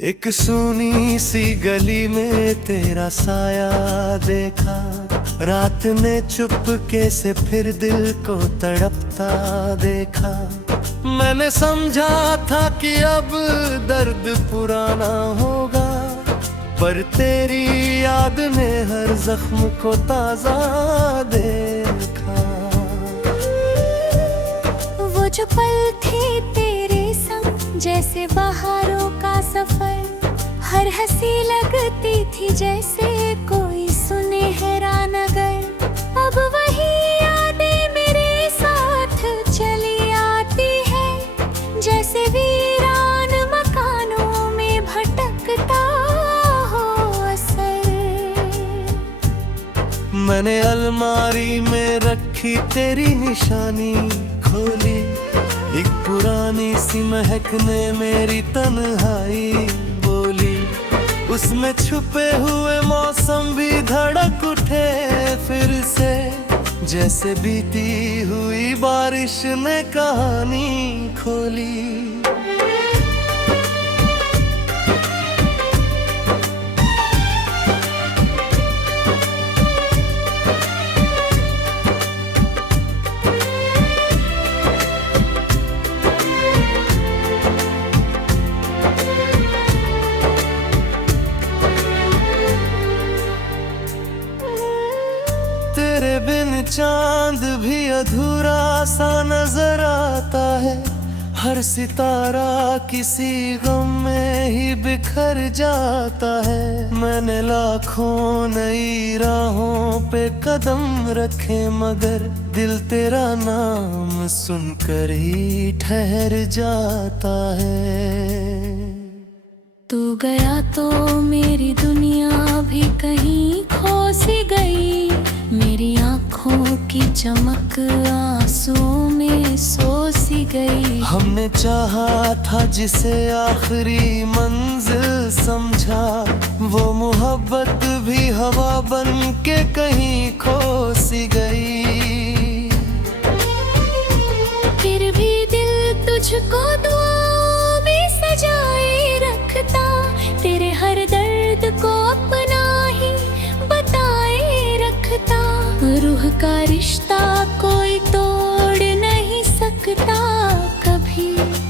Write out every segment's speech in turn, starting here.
एक सूनी सी गली में तेरा साया देखा, रात ने चुपके से फिर दिल को तड़पता देखा। मैंने समझा था कि अब दर्द पुराना होगा, पर तेरी याद ने हर जख्म को ताजा देखा। वो जो पल थे तेरे संग जैसे बहारों का सफर, हर हंसी लगती थी जैसे कोई सुनहरा नगर। अब वही यादें मेरे साथ चली आती है, जैसे वीरान मकानों में भटकता हो असर। मैंने अलमारी में रखी तेरी निशानी खोली, एक पुरानी सी महकने मेरी तन्हाई बोली। उसमें छुपे हुए मौसम भी धड़क उठे फिर से, जैसे बीती हुई बारिश ने कहानी खोली। तेरे बिन चांद भी अधूरा सा नजर आता है, हर सितारा किसी गम में ही बिखर जाता है। मैंने लाखों नई राहों पे कदम रखे, मगर दिल तेरा नाम सुनकर ही ठहर जाता है। तू गया तो मेरी दुनिया भी कहीं खो सी गई, मेरी आँखों की चमक आंसुओं में सो सी गई। हमने चाहा था जिसे आखिरी मंजिल समझा, वो मोहब्बत भी हवा बन के कहीं खो सी गई। फिर भी दिल तुझको दुआओं में सजाए रखता, तेरे हर दर्द को अपना ही बताए रखता। रूह का रिश्ता कोई तोड़ नहीं सकता कभी,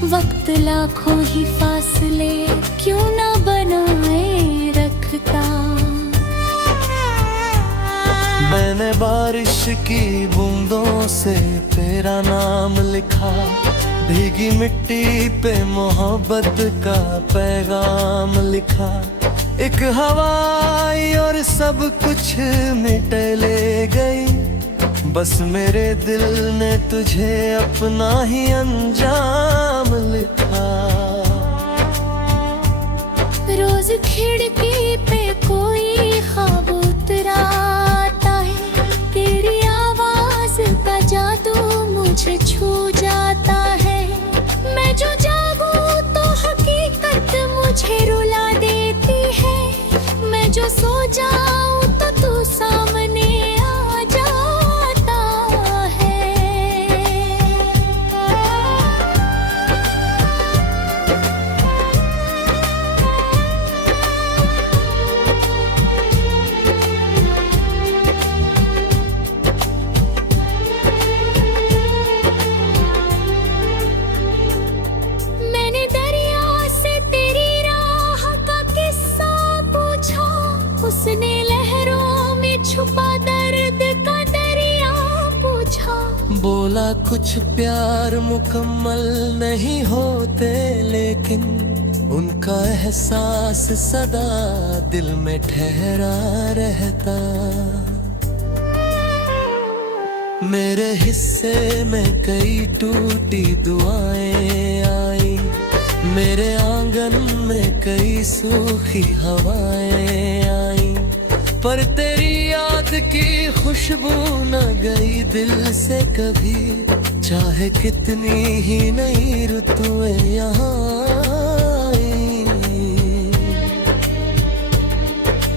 वक्त लाखों ही फासले क्यों ना बनाए रखता। मैंने बारिश की बूंदों से तेरा नाम लिखा, भीगी मिट्टी पे मोहब्बत का पैगाम लिखा। एक हवा आई और सब कुछ मिट ले गई, बस मेरे दिल ने तुझे अपना ही अंजाम लिखा। रोज खिड़की पे कोई ख्वाब उतराता है, तेरी आवाज का जादू मुझे छू जाता है। मैं जो जागूं तो हकीकत मुझे रुला देती है, मैं जो सो जाऊं तो तू सामने आ जाता है। मैंने दरिया से तेरी राह का किस्सा पूछा, उसने लहरों में छुपा दर्द का दरिया पूछा। बोला कुछ प्यार मुकम्मल नहीं होते, लेकिन उनका एहसास सदा दिल में ठहरा रहता। मेरे हिस्से में कई टूटी दुआएं आई, मेरे आंगन में कई सूखी हवाएं आई, पर तेरी याद की खुशबू न गई दिल से कभी। चाहे कितनी ही नई ऋतुएं यहाँ आई,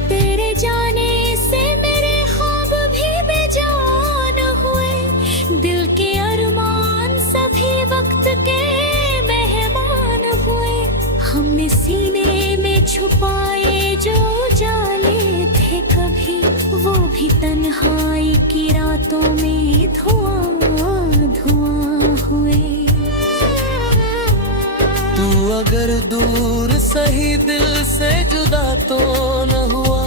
तेरे जाने से मेरे ख्वाब भी बेजान हुए, दिल के अरमान सभी वक्त के मेहमान हुए। हमने सीने में छुपाए जो जाले थे कभी, वो भी तन्हाई की रातों में धुआं धुआं हुए। तू अगर दूर सही दिल से जुदा तो न हुआ,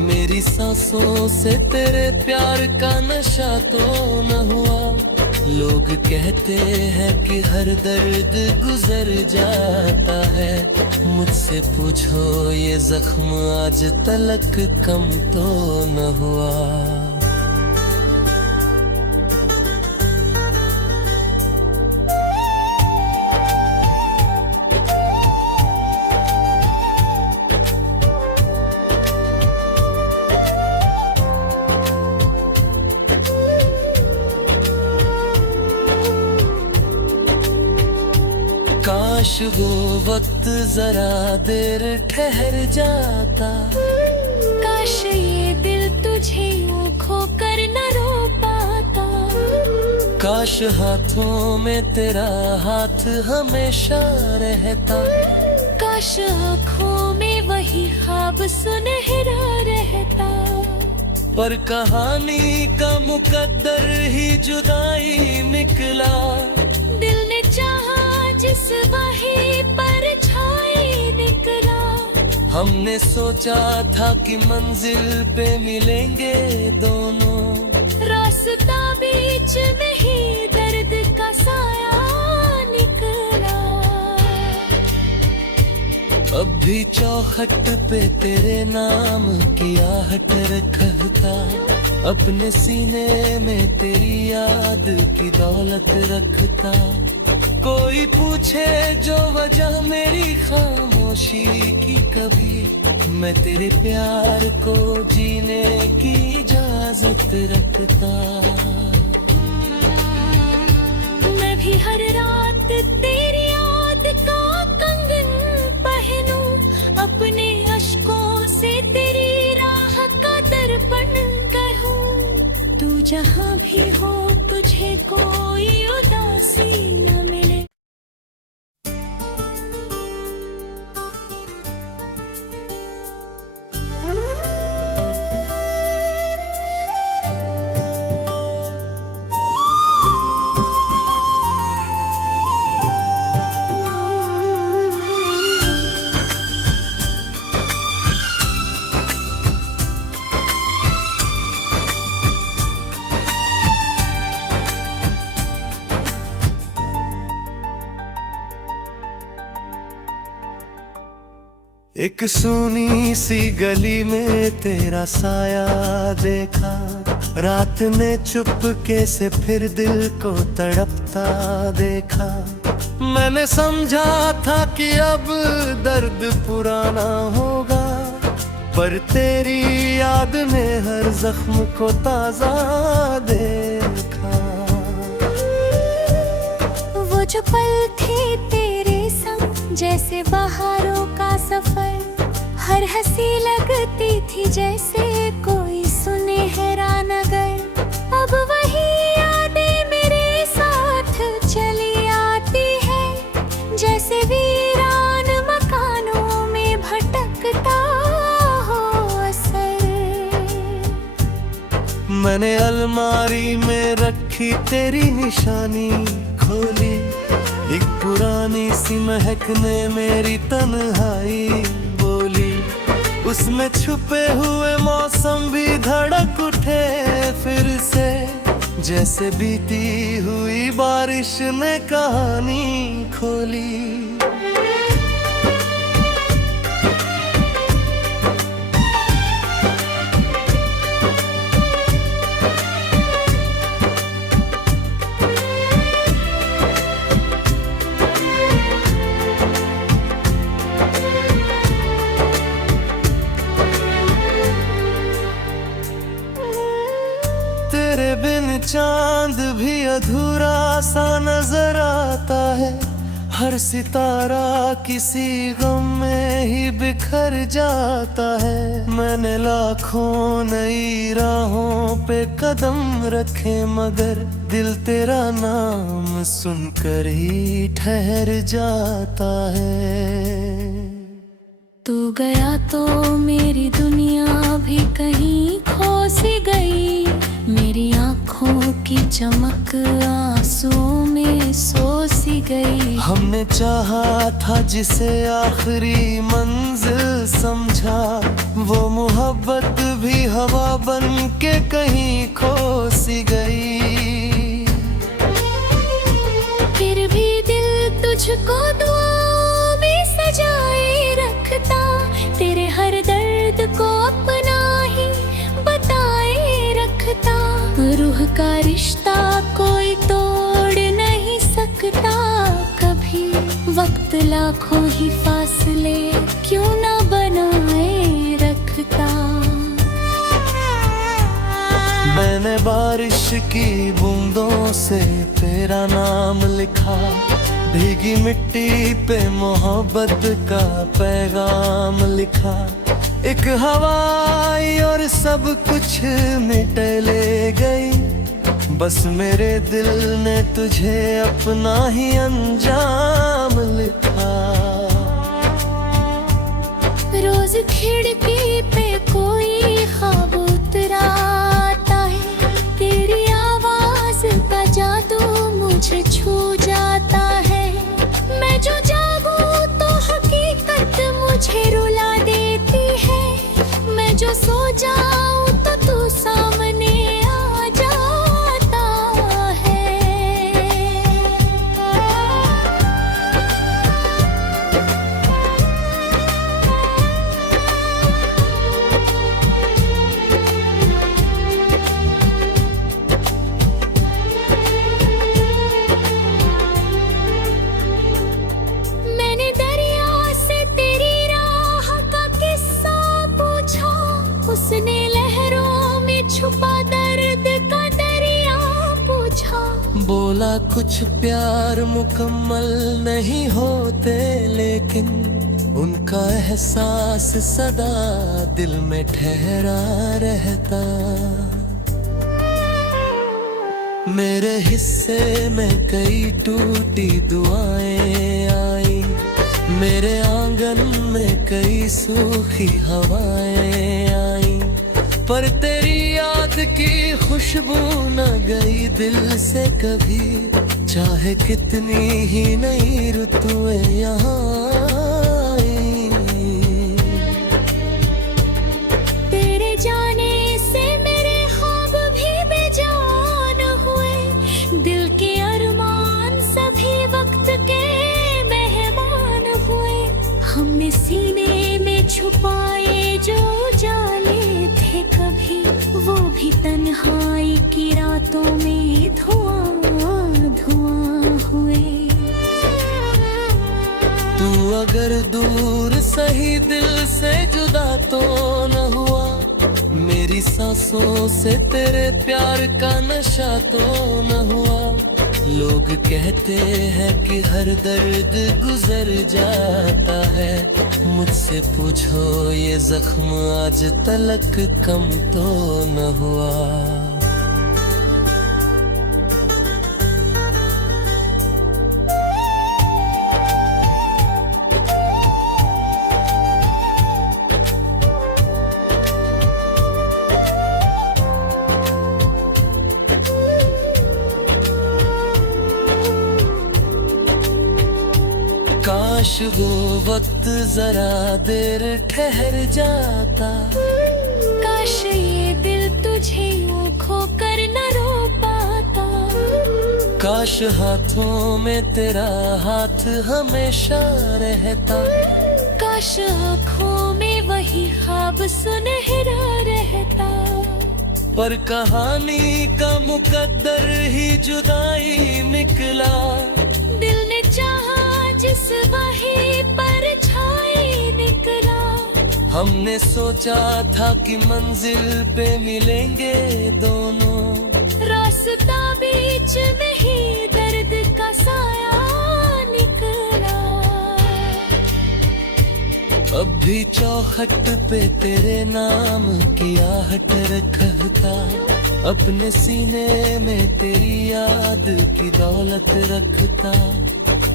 मेरी सांसों से तेरे प्यार का नशा तो न हुआ। लोग कहते हैं कि हर दर्द गुजर जाता है, मुझसे पूछो ये जख्म आज तलक कम तो न हुआ। काश वो वक्त जरा देर ठहर जाता, काश ये दिल तुझे यूं खोकर न रो पाता। काश हाथों में तेरा हाथ हमेशा रहता, काश आँखों में वही ख्वाब सुनहरा रहता। पर कहानी का मुकद्दर ही जुदाई निकला। दिल ने चाहा जिस वही पर छाई निकला। हमने सोचा था कि मंजिल पे मिलेंगे दोनों, रास्ता बीच में ही दर्द का साया निकला। अब भी चौखट पे तेरे नाम की आहट रखता, अपने सीने में तेरी याद की दौलत रखता। कोई पूछे जो वजह मेरी खामोशी की, कभी मैं तेरे प्यार को जीने की इजाजत रखता। मैं भी हर रात तेरी याद का कंगन पहनूं, अपने अश्कों से तेरी राह का दर्पण कहूं। तू जहां भी हो तुझे कोई उदासी न मिले। एक सूनी सी गली में तेरा साया देखा, रात ने चुपके से फिर दिल को तड़पता देखा। मैंने समझा था कि अब दर्द पुराना होगा, पर तेरी याद ने हर जख्म को ताजा देखा। वो जो पल थे तेरे संग जैसे बहारों का सफर, हर हंसी लगती थी जैसे कोई सुनहरा नगर। अब वही यादें मेरे साथ चली आती है, जैसे वीरान मकानों में भटकता हो असर। मैंने अलमारी में रखी तेरी निशानी खोली, एक पुरानी सी महकने मेरी तन्हाई बोली। उसमें छुपे हुए मौसम भी धड़क उठे फिर से, जैसे बीती हुई बारिश ने कहानी खोली। तेरे बिन चांद भी अधूरा सा नजर आता है, हर सितारा किसी गम में ही बिखर जाता है। मैंने लाखों नई राहों पे कदम रखे, मगर दिल तेरा नाम सुनकर ही ठहर जाता है। तू गया तो मेरी दुनिया भी कहीं खो सी गई। मेरी आँखों की चमक आंसुओं में सो सी गई। हमने चाहा था जिसे आखिरी मंजिल समझा, वो मोहब्बत भी हवा बन के कहीं खो सी गई। फिर भी दिल तुझको दुआओं में सजाए रखता, तेरे हर दर्द को अपना ही बताए रखता। रूह का रिश्ता कोई तोड़ नहीं सकता कभी, वक्त लाखों ही फासले क्यों ना बनाए रखता। मैंने बारिश की बूंदों से तेरा नाम लिखा, भीगी मिट्टी पे मोहब्बत का पैगाम लिखा। एक हवा आई और सब कुछ मिट ले गई, बस मेरे दिल ने तुझे अपना ही अंजाम लिखा। रोज खिड़की पे कोई ख्वाब उतराता है, तेरी आवाज का जादू मुझे छू जाता है। मैं जो जागूं तो हकीकत मुझे रुला देती है, मैं जो सो जाऊं तो तू सामने आ जाता है। मैंने दरिया से तेरी राह का किस्सा पूछा, उसने लहरों में छुपा दर्द का दरिया पूछा। बोला कुछ प्यार मुकम्मल नहीं होते, लेकिन उनका एहसास सदा दिल में ठहरा रहता। मेरे हिस्से में कई टूटी दुआएं आई, मेरे आंगन में कई सूखी हवाएं आई, पर तेरी याद की खुशबू न गई दिल से कभी। चाहे कितनी ही नई ऋतुएं यहाँ आई। तेरे जाने से मेरे ख्वाब भी बेजान हुए, दिल के अरमान सभी वक्त के मेहमान हुए। हमने सीने में छुपाए जो जाले थे कभी, वो भी तन्हाई की रातों में धुआं धुआं हुए। तू अगर दूर सही दिल से जुदा तो न हुआ, मेरी सांसों से तेरे प्यार का नशा तो न हुआ। लोग कहते हैं कि हर दर्द गुजर जाता है, मुझसे पूछो ये जख्म आज तलक कम तो न हुआ। काश वो वक्त जरा देर ठहर जाता, काश ये दिल तुझे यूं खोकर न रो पाता। काश हाथों में तेरा हाथ हमेशा रहता, काश आँखों में वही ख्वाब सुनहरा रहता। पर कहानी का मुकद्दर ही जुदाई निकला। दिल ने चाहा जिस वही पर छाई निकला। हमने सोचा था कि मंजिल पे मिलेंगे दोनों, रास्ता बीच में ही दर्द का साया निकला। अब भी चौखट पे तेरे नाम की आहट रखता, अपने सीने में तेरी याद की दौलत रखता।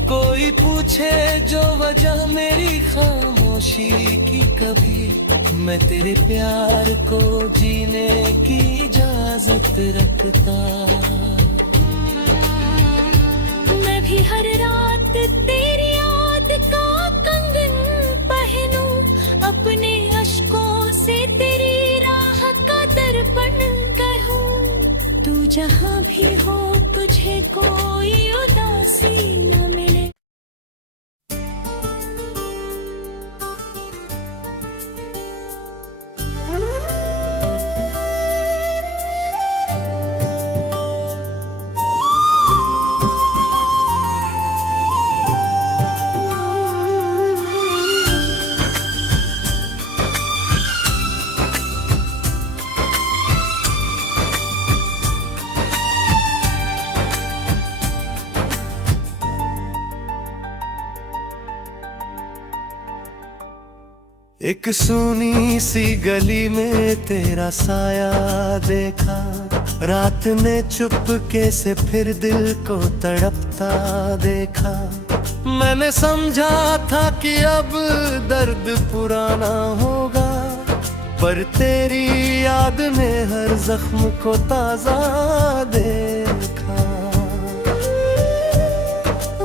कोई पूछे जो वजह मेरी खामोशी की, कभी मैं तेरे प्यार को जीने की इजाजत रखता। मैं भी हर रात तेरी याद का कंगन पहनूं, अपने अश्कों से तेरी राह का दर्पण कहूं। तू जहां भी हो तुझे कोई उदासी न मिले। एक सूनी सी गली में तेरा साया देखा, रात ने चुपके से फिर दिल को तड़पता देखा। मैंने समझा था कि अब दर्द पुराना होगा, पर तेरी याद ने हर जख्म को ताजा देखा।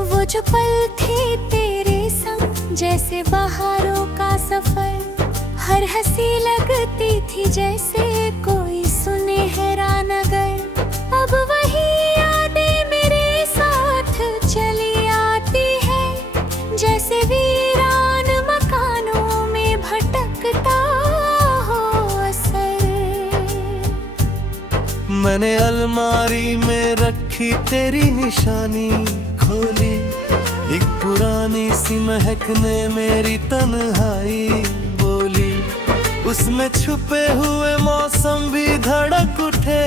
वो जो पल थे तेरे संग जैसे बहारों का सफर, हर हंसी लगती थी जैसे कोई सुनहरा नगर। अब वही यादें मेरे साथ चली आती है, जैसे वीरान मकानों में भटकता हो असर। मैंने अलमारी में रखी तेरी निशानी खोली, एक पुरानी सी महकने मेरी तन्हाई बोली। उसमें छुपे हुए मौसम भी धड़क उठे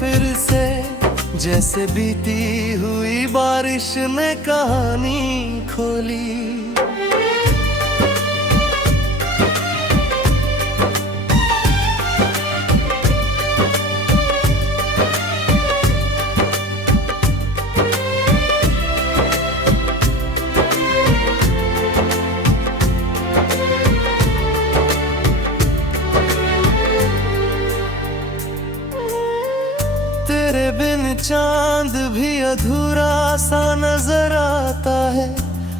फिर से, जैसे बीती हुई बारिश ने कहानी खोली। तेरे बिन चांद भी अधूरा सा नजर आता है,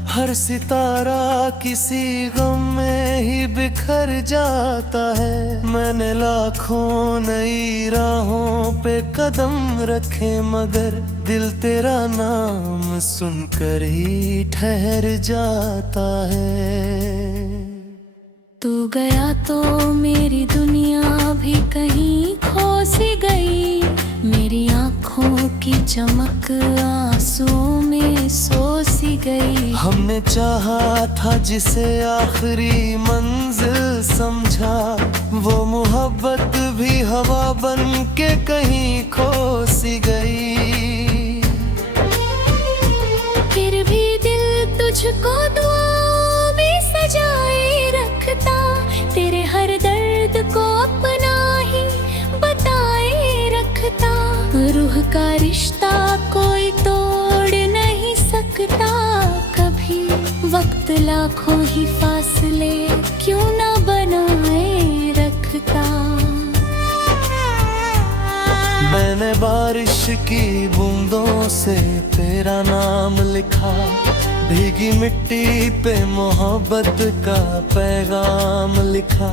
हर सितारा किसी गम में ही बिखर जाता है। मैंने लाखों नई राहों पे कदम रखे, मगर दिल तेरा नाम सुनकर ही ठहर जाता है। तू गया तो मेरी दुनिया भी कहीं खो सी गई, मेरी आँखों की चमक आंसुओं में सो सी गई। हमने चाहा था जिसे आखिरी मंजिल समझा, वो मोहब्बत भी हवा बन के कहीं खो सी गई। फिर भी दिल तुझको दुआओं में सजाए रखता, तेरे हर दर्द को अपना ही बताए रखता। रूह का रिश्ता कोई तोड़ नहीं सकता कभी, वक्त लाखों ही फासले क्यों ना बनाए रखता। मैंने बारिश की बूंदों से तेरा नाम लिखा, भीगी मिट्टी पे मोहब्बत का पैगाम लिखा।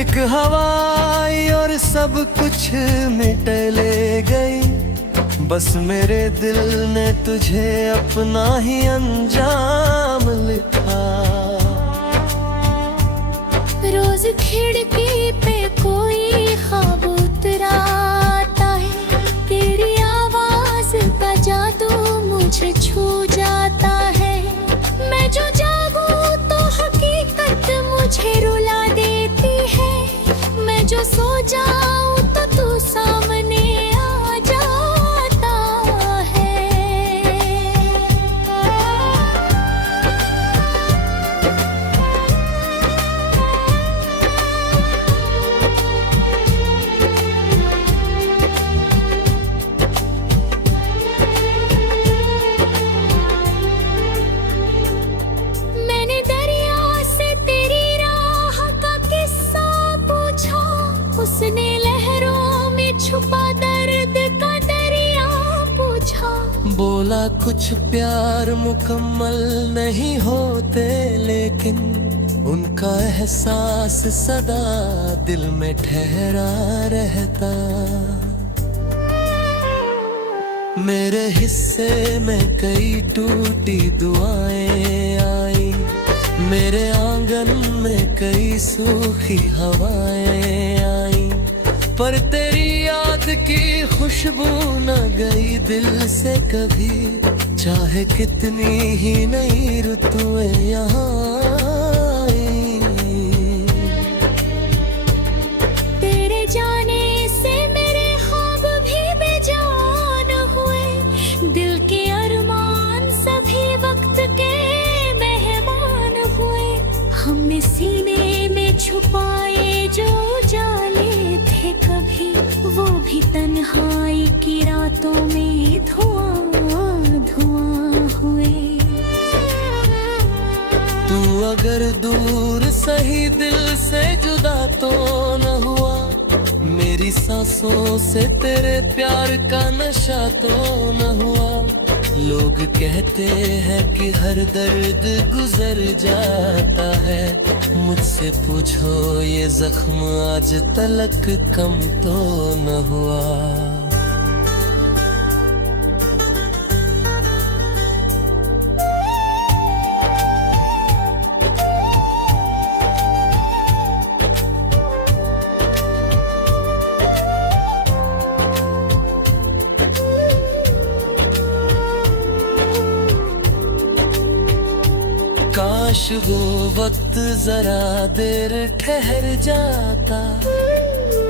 एक हवा आई और सब कुछ मिट ले गई, बस मेरे दिल ने तुझे अपना ही अंजाम लिखा। रोज खिड़की पे कोई ख्वाब उतराता है, तेरी आवाज का जादू मुझे छू जाता है। मैं जो जागूं तो हकीकत मुझे रुला देती है, मैं जो सो जाऊं तो तू सामने आ जाता है। कुछ प्यार मुकम्मल नहीं होते, लेकिन उनका एहसास सदा दिल में ठहरा रहता। मेरे हिस्से में कई टूटी दुआएं आई, मेरे आंगन में कई सूखी हवाएं आई, पर तेरी याद की खुशबू न गई दिल से कभी। चाहे कितनी ही नई ऋतुएं यहाँ आई। तेरे जाने से मेरे ख्वाब भी बेजान हुए, दिल के अरमान सभी वक्त के मेहमान हुए। हमने सीने में छुपाए जो जाले थे कभी, वो भी तन्हाई की रातों में धुआं धुआं हुए। तू अगर दूर सही दिल से जुदा तो न हुआ, मेरी सांसों से तेरे प्यार का नशा तो न हुआ। लोग कहते हैं कि हर दर्द गुजर जाता है, मुझसे पूछो ये जख्म आज तलक कम तो न हुआ। काश वो वक्त जरा देर ठहर जाता,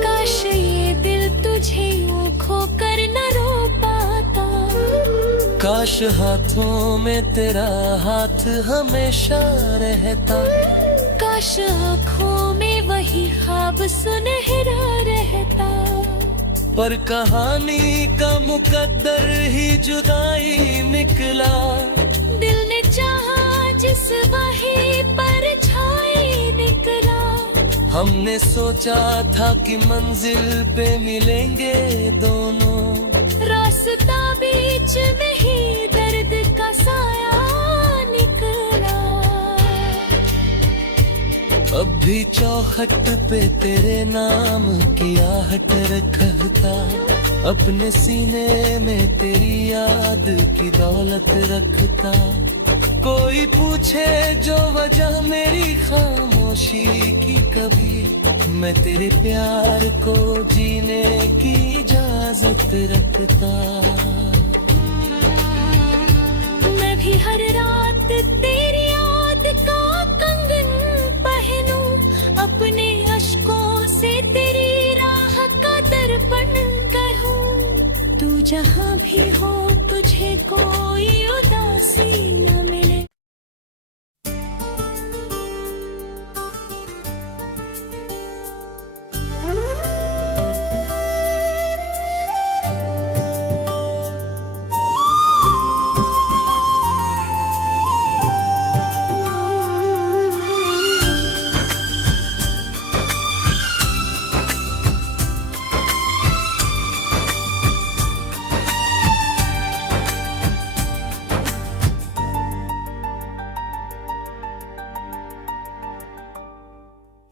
काश ये दिल तुझे यूं खोकर न रो पाता। काश हाथों में तेरा हाथ हमेशा रहता, काश आँखों में वही ख्वाब सुनहरा रहता। पर कहानी का मुकद्दर ही जुदाई निकला। दिल ने चाहा जिस वही पर छाई निकला। हमने सोचा था कि मंजिल पे मिलेंगे दोनों, रास्ता बीच में ही दर्द का साया निकला। अब भी चौखट पे तेरे नाम की आहट रखता, अपने सीने में तेरी याद की दौलत रखता। कोई पूछे जो वजह मेरी खामोशी की कभी, मैं तेरे प्यार को जीने की इजाजत रखता। मैं भी हर रात तेरी याद का कंगन पहनूं, अपने अश्कों से तेरी राह का दर्पण कहूं। तू जहां भी हो तुझे कोई उदासी न मिले।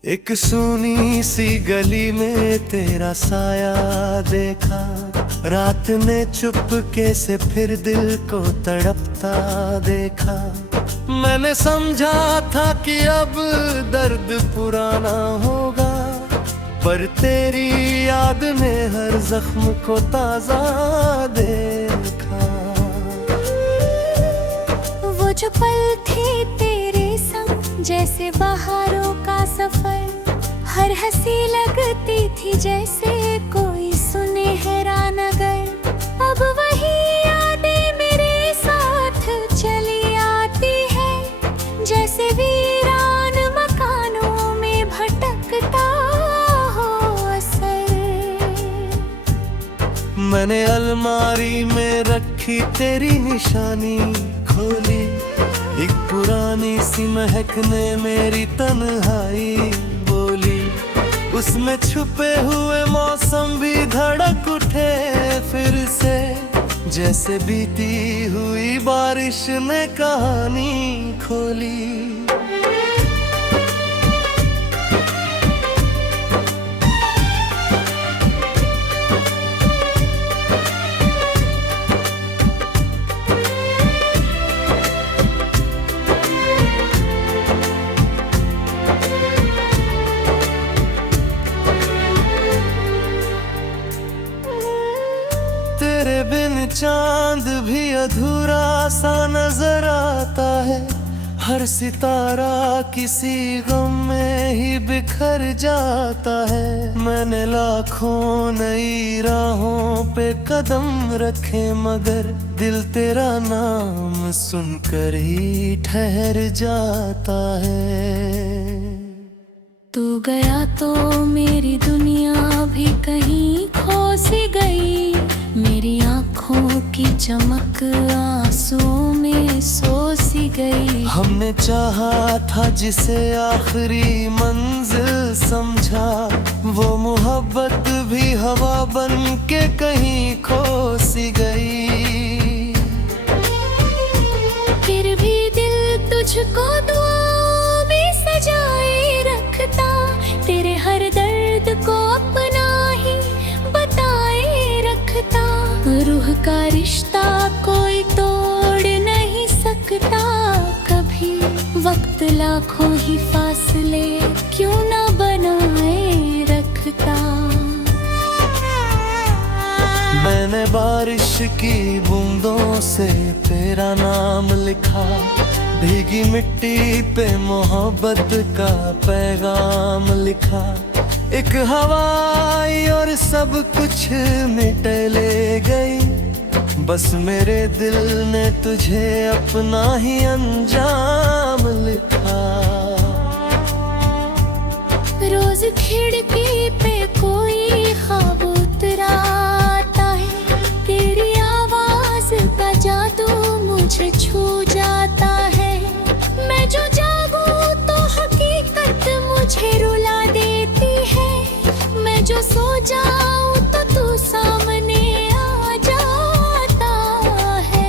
एक सूनी सी गली में तेरा साया देखा, रात ने चुपके से फिर दिल को तड़पता देखा। मैंने समझा था कि अब दर्द पुराना होगा, पर तेरी याद ने हर जख्म को ताजा देखा। वो जो पल थे तेरे संग जैसे बहारों का सफर, हर हंसी लगती थी जैसे कोई सुनहरा नगर। अब वही यादें मेरे साथ चली आती है, जैसे वीरान मकानों में भटकता हो असर। मैंने अलमारी में रखी तेरी निशानी खोली, एक पुरानी सी महकने मेरी तन्हाई बोली। उसमें छुपे हुए मौसम भी धड़क उठे फिर से, जैसे बीती हुई बारिश ने कहानी खोली। तेरे बिन चांद भी अधूरा सा नजर आता है, हर सितारा किसी गम में ही बिखर जाता है। मैंने लाखों नई राहों पे कदम रखे, मगर दिल तेरा नाम सुनकर ही ठहर जाता है। तू गया तो मेरी दुनिया भी कहीं खो सी गई, मेरी आँखों की चमक आंसुओं में सो सी गई। हमने चाहा था जिसे आखिरी मंजिल समझा, वो मोहब्बत भी हवा बन के कहीं खो सी गई। फिर भी दिल तुझको दुआओं में सजाए रखता, तेरे हर दर्द को अपना ही बताए रखता। रूह का रिश्ता कोई तोड़ नहीं सकता कभी, वक्त लाखों ही फासले क्यों ना बनाए रखता। मैंने बारिश की बूंदों से तेरा नाम लिखा, भीगी मिट्टी पे मोहब्बत का पैगाम लिखा। एक हवा आई और सब कुछ मिट ले गई, बस मेरे दिल ने तुझे अपना ही अंजाम लिखा। रोज खिड़की पे कोई ख्वाब उतराता है, तेरी आवाज का जादू मुझे छू जाता है। मैं जो जागूं तो हकीकत मुझे रुला देती है, मैं जो सो जाऊं तो तू सामने आ जाता है।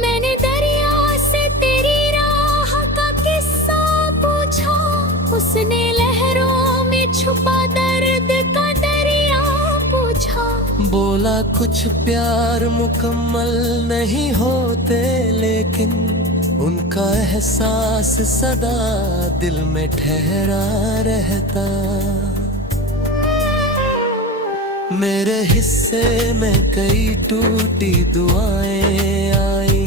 मैंने दरिया से तेरी राह का किस्सा पूछा, उसने लहरों में छुपा दर्द का दरिया पूछा। बोला कुछ प्यार मुकम्मल नहीं होते, लेकिन उनका एहसास सदा दिल में ठहरा रहता। मेरे हिस्से में कई टूटी दुआएं आई,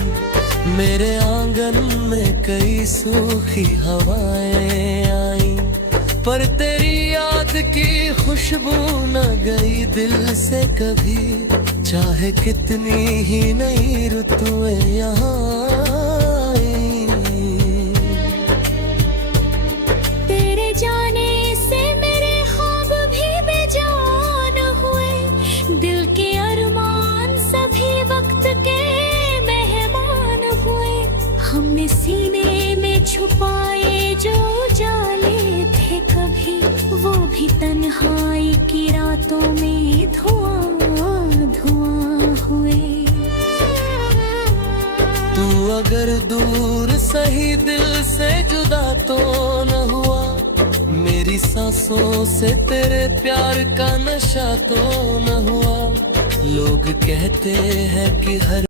मेरे आंगन में कई सूखी हवाएं आई, पर तेरी याद की खुशबू न गई दिल से कभी। चाहे कितनी ही नई ऋतुएं यहाँ आई, तेरे जाने से मेरे ख्वाब भी बेजान हुए, दिल के अरमान सभी वक्त के मेहमान हुए। हमने सीने में छुपाए जो उजाले थे कभी, वो भी तन्हाई की रातों में धुआं धुआं हुए। तू अगर दूर सही दिल से जुदा तो न हुआ, मेरी सांसों से तेरे प्यार का नशा तो न हुआ। लोग कहते हैं कि हर